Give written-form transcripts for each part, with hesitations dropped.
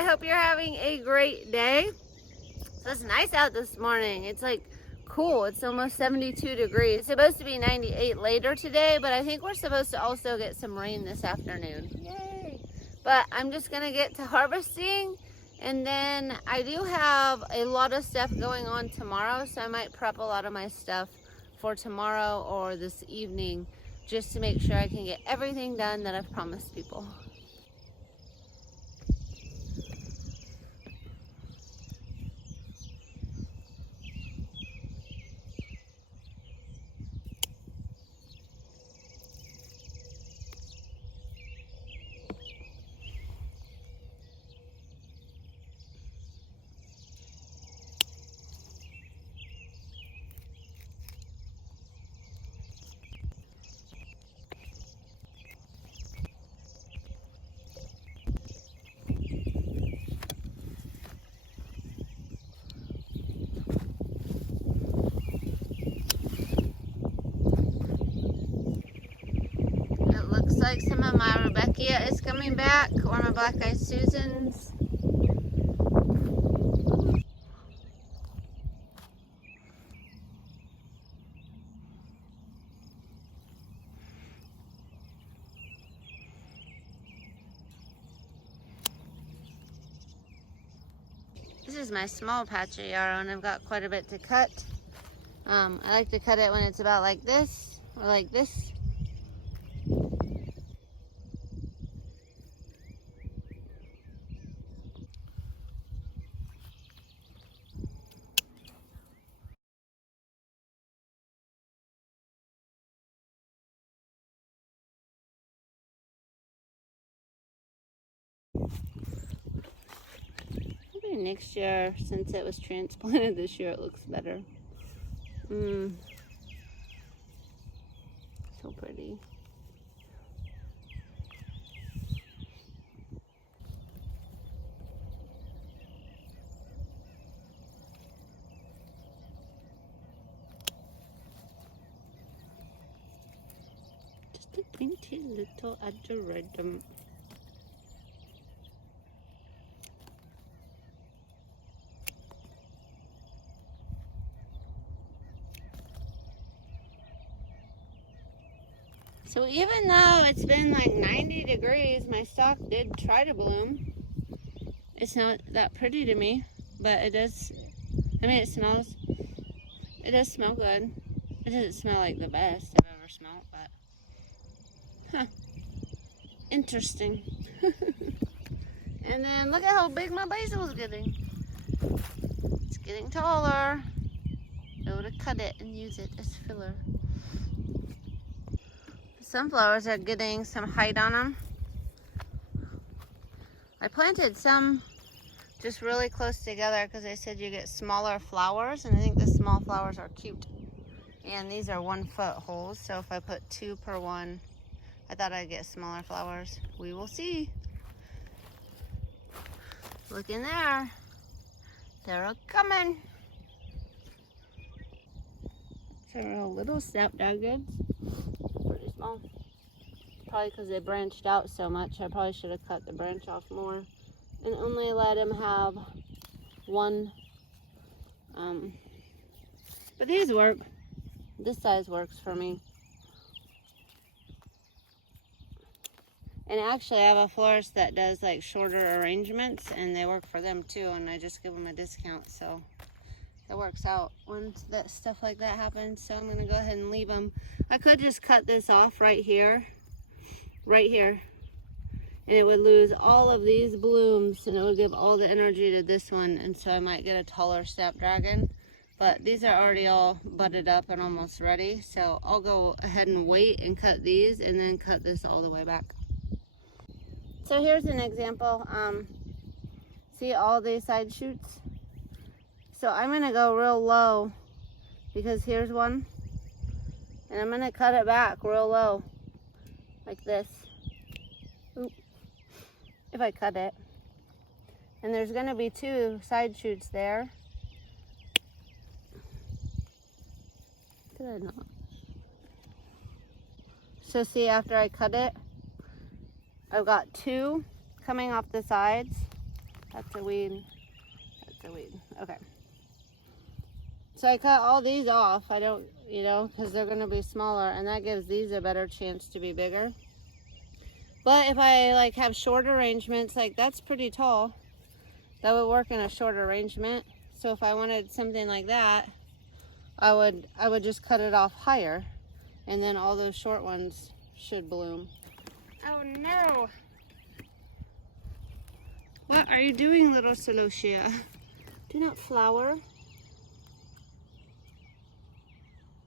I hope you're having a great day. So it's nice out this morning. It's like cool. It's almost 72 degrees. It's supposed to be 98 later today, but I think we're supposed to also get some rain this afternoon. Yay! But I'm just gonna get to harvesting, and then I do have a lot of stuff going on tomorrow, so I might prep a lot of my stuff for tomorrow or this evening just to make sure I can get everything done that I've promised people. Looks like some of my Rebecca is coming back, or my Black-Eyed Susans. This is my small patch of yarrow, and I've got quite a bit to cut. I like to cut it when it's about like this, or like this. Maybe next year, since it was transplanted this year, it looks better. So pretty. Just a dainty little Ageratum. So even though it's been like 90 degrees, my stalk did try to bloom. It's not that pretty to me, but it does, I mean, it does smell good. It doesn't smell like the best I've ever smelled, but, interesting. And then look at how big my basil is getting. It's getting taller. I would have cut it and use it as filler. Sunflowers are getting some height on them. I planted some just really close together because they said you get smaller flowers, and I think the small flowers are cute. And these are 1 foot holes, so if I put 2 per one, I thought I'd get smaller flowers. We will see. Look in there. They're a coming. Several little Snapdragons. Pretty small. Probably because they branched out so much. I probably should have cut the branch off more and only let him have one. But these work. This size works for me. And actually I have a florist that does like shorter arrangements, and they work for them too, and I just give them a discount, so it works out when that stuff like that happens. So I'm gonna go ahead and leave them. I could just cut this off right here, and it would lose all of these blooms, and it would give all the energy to this one, and so I might get a taller Snapdragon. But these are already all budded up and almost ready, so I'll go ahead and wait and cut these, and then cut this all the way back. So here's an example. See all these side shoots? So I'm gonna go real low because here's one, and I'm gonna cut it back real low like this. Oop. If I cut it. And there's gonna be 2 side shoots there. Did I not? So see, after I cut it, I've got 2 coming off the sides, That's a weed. That's a weed. Okay. So I cut all these off. I don't, you know, because they're going to be smaller, and that gives these a better chance to be bigger. But if I like have short arrangements, like that's pretty tall, that would work in a short arrangement. So if I wanted something like that, I would just cut it off higher, and then all those short ones should bloom. Oh no! What are you doing, little celosia? Do not flower.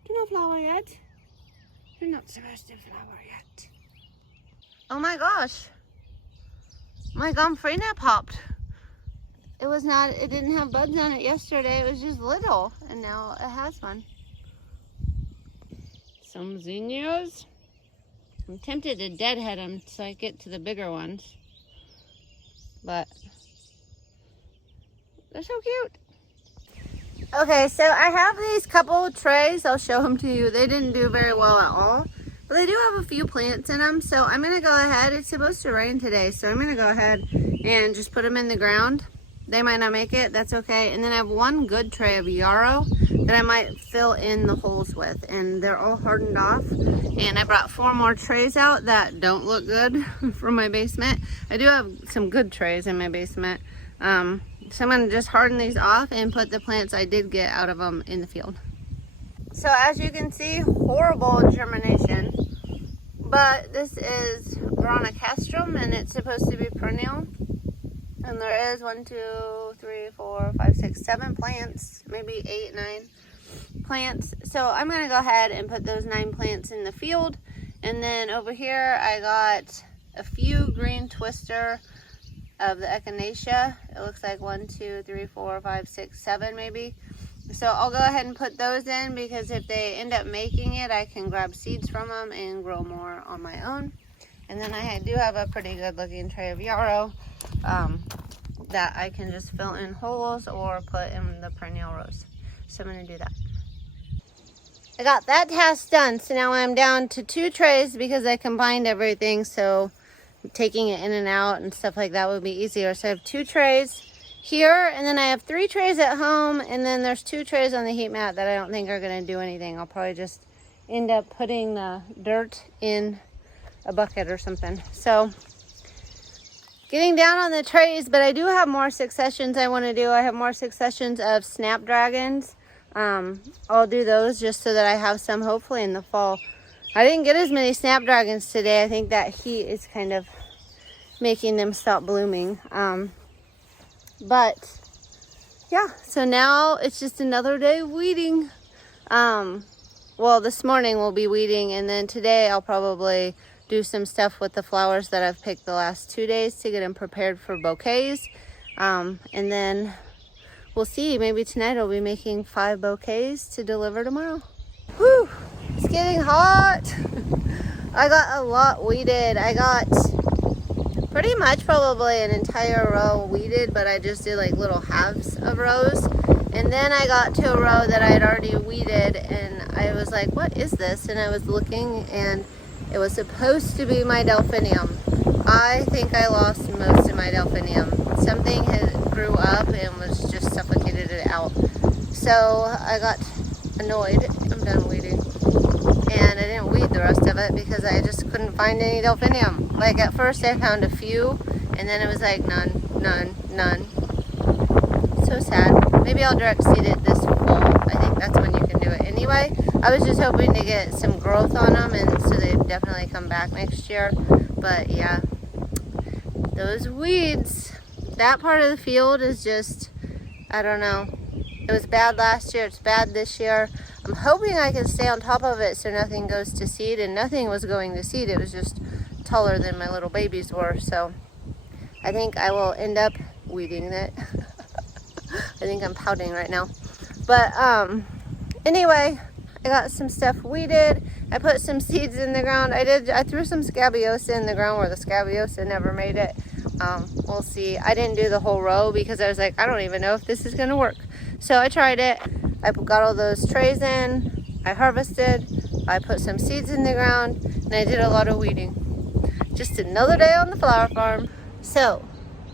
Do not flower yet. You're not supposed to flower yet. Oh my gosh. My gomphrena popped. It didn't have buds on it yesterday. It was just little, and now it has one. Some zinnias. I'm tempted to deadhead them so I get to the bigger ones. But they're so cute. Okay, so I have these couple trays. I'll show them to you. They didn't do very well at all, but they do have a few plants in them. So I'm going to go ahead. It's supposed to rain today, so I'm going to go ahead and just put them in the ground. They might not make it. That's okay. And then I have one good tray of Yarrow that I might fill in the holes with, and they're all hardened off. And I brought 4 more trays out that don't look good from my basement. I do have some good trays in my basement. So I'm going to just harden these off and put the plants I did get out of them in the field. So as you can see, horrible germination. But this is Castrum, and it's supposed to be perennial. And there is 1, 2, 3, 4, 5, 6, 7 plants, maybe 8, 9 plants. So I'm going to go ahead and put those 9 plants in the field. And then over here I got a few green twister of the echinacea. It looks like 1, 2, 3, 4, 5, 6, 7 maybe. So I'll go ahead and put those in, because if they end up making it, I can grab seeds from them and grow more on my own. And then I do have a pretty good looking tray of Yarrow that I can just fill in holes or put in the perennial rows. So I'm going to do that. I got that task done. So now I'm down to 2 trays because I combined everything. So taking it in and out and stuff like that would be easier. So I have 2 trays here, and then I have 3 trays at home, and then there's 2 trays on the heat mat that I don't think are going to do anything. I'll probably just end up putting the dirt in a bucket or something. So getting down on the trays, but I do have more successions I want to do. I have more successions of Snapdragons. I'll do those just so that I have some hopefully in the fall. I didn't get as many Snapdragons today. I think that heat is kind of making them stop blooming. But yeah, so now it's just another day of weeding. Well, this morning we'll be weeding, and then today I'll probably do some stuff with the flowers that I've picked the last 2 days to get them prepared for bouquets. And then we'll see, maybe tonight I'll be making 5 bouquets to deliver tomorrow. Whew, it's getting hot. I got a lot weeded. I got pretty much probably an entire row weeded, but I just did like little halves of rows. And then I got to a row that I had already weeded, and I was like, what is this? And I was looking, and it was supposed to be my delphinium. I think I lost most of my delphinium. Something had grew up and was just suffocated it out. So I got annoyed. I'm done weeding. And I didn't weed the rest of it because I just couldn't find any delphinium. Like at first I found a few, and then it was like none, none, none. So sad. Maybe I'll direct seed it this fall. I think that's when you can do it anyway. I was just hoping to get some growth on them, and so they definitely come back next year. But yeah, those weeds, that part of the field is just, I don't know. It was bad last year, it's bad this year. I'm hoping I can stay on top of it so nothing goes to seed, and nothing was going to seed. It was just taller than my little babies were. So I think I will end up weeding it. I think I'm pouting right now. But anyway, I got some stuff weeded. I put some seeds in the ground. I threw some scabiosa in the ground where the scabiosa never made it. We'll see. I didn't do the whole row because I was like, I don't even know if this is gonna work. So I tried it. I got all those trays in. I harvested. I put some seeds in the ground, and I did a lot of weeding. Just another day on the flower farm. So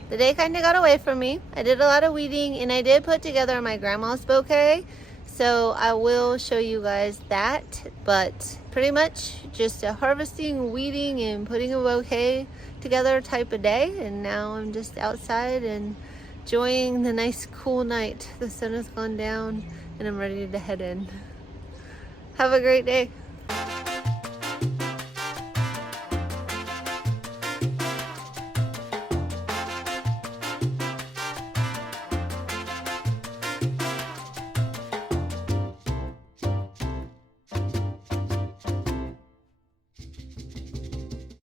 the day kind of got away from me. I did a lot of weeding, and I did put together my grandma's bouquet, so I will show you guys that. But pretty much just a harvesting, weeding, and putting a bouquet together type of day. And now I'm just outside and enjoying the nice cool night. The sun has gone down and I'm ready to head in. Have a great day.